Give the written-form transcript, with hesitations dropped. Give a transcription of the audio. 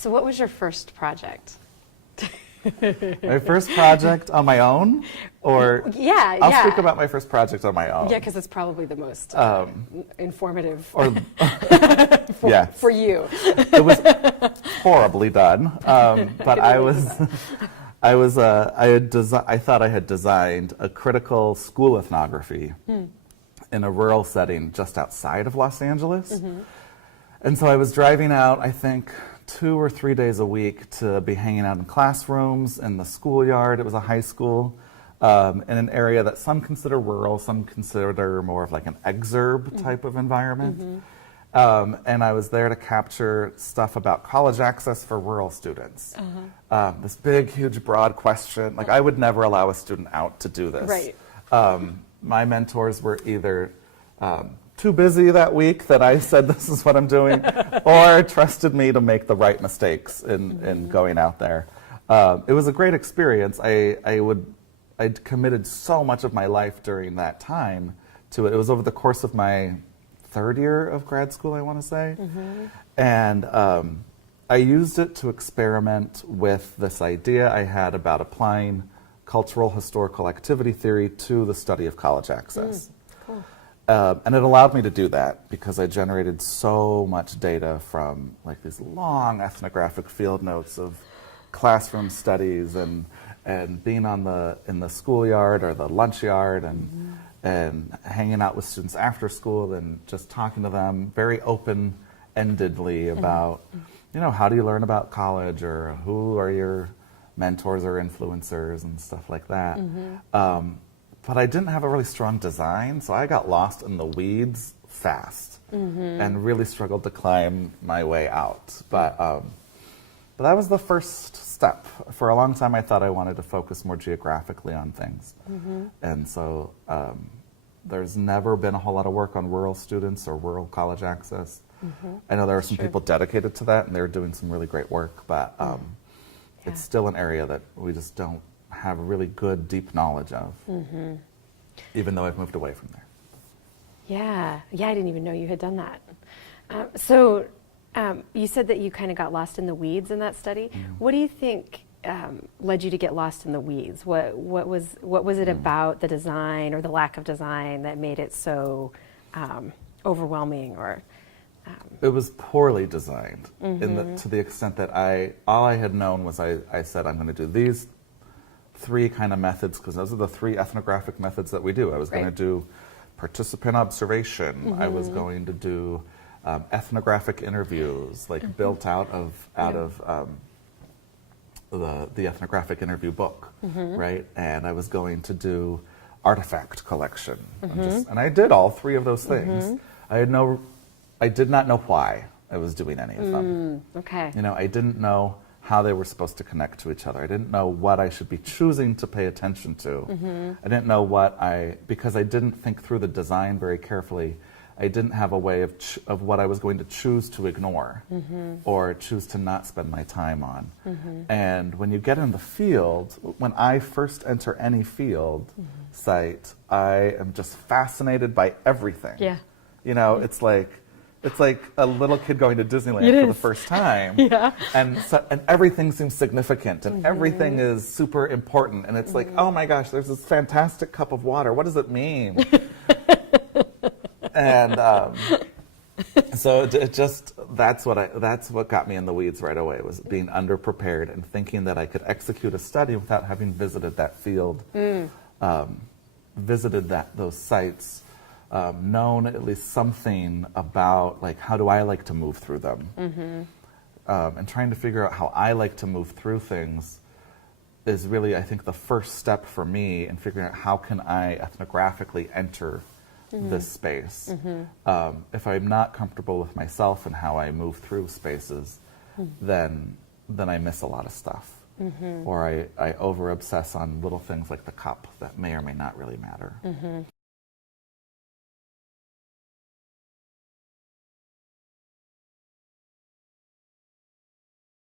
So what was your first project? My first project on my own? Or Yeah, I'll speak about my first project on my own. Yeah, because it's probably the most informative Or for you. It was horribly done, but I thought I had designed a critical school ethnography in a rural setting just outside of Los Angeles. And so I was driving out, I think, 2 or 3 days a week to be hanging out in classrooms, in the schoolyard. It was a high school in an area that some consider rural, some consider more of like an exurb type of environment. And I was there to capture stuff about college access for rural students. This big, huge, broad question. Like, I would never allow a student out to do this. Right. My mentors were either too busy that week that I said this is what I'm doing, or trusted me to make the right mistakes in going out there. It was a great experience. I'd committed so much of my life during that time to it. It was over the course of my 3rd year of grad school, I want to say. And I used it to experiment with this idea I had about applying cultural historical activity theory to the study of college access. Cool. And it allowed me to do that because I generated so much data from like these long ethnographic field notes of classroom studies and being in the schoolyard or the lunch yard and hanging out with students after school and just talking to them very open-endedly about, you know, how do you learn about college, or who are your mentors or influencers and stuff like that. But I didn't have a really strong design, so I got lost in the weeds fast and really struggled to climb my way out. But that was the first step. For a long time, I thought I wanted to focus more geographically on things. And so there's never been a whole lot of work on rural students or rural college access. I know there are some people dedicated to that, and they're doing some really great work, but it's still an area that we just don't have a really good, deep knowledge of, even though I've moved away from there. Yeah, I didn't even know you had done that. So you said that you kind of got lost in the weeds in that study. What do you think led you to get lost in the weeds? What was it about the design or the lack of design that made it so overwhelming? Or it was poorly designed to the extent that all I had known was I said I'm going to do these 3 kind of methods, because those are the 3 ethnographic methods that we do. I was going to do participant observation. I was going to do ethnographic interviews, like built out of the ethnographic interview book, right? And I was going to do artifact collection, and I did all 3 of those things. I did not know why I was doing any of them. Okay. You know, I didn't know how they were supposed to connect to each other. I didn't know what I should be choosing to pay attention to. I didn't know because I didn't think through the design very carefully. I didn't have a way of what I was going to choose to ignore or choose to not spend my time on. And when you get in the field, when I first enter any field site, I am just fascinated by everything. Yeah. You know, it's like a little kid going to Disneyland for the first time. And everything seems significant, and everything is super important. And it's like, oh my gosh, there's this fantastic cup of water. What does it mean? And so that's what got me in the weeds right away, was being underprepared and thinking that I could execute a study without having visited that field, visited those sites. Known at least something about, like, how do I like to move through them, and trying to figure out how I like to move through things is really, I think, the first step for me in figuring out how can I ethnographically enter this space. If I'm not comfortable with myself and how I move through spaces, then I miss a lot of stuff, or I over obsess on little things like the cup that may or may not really matter.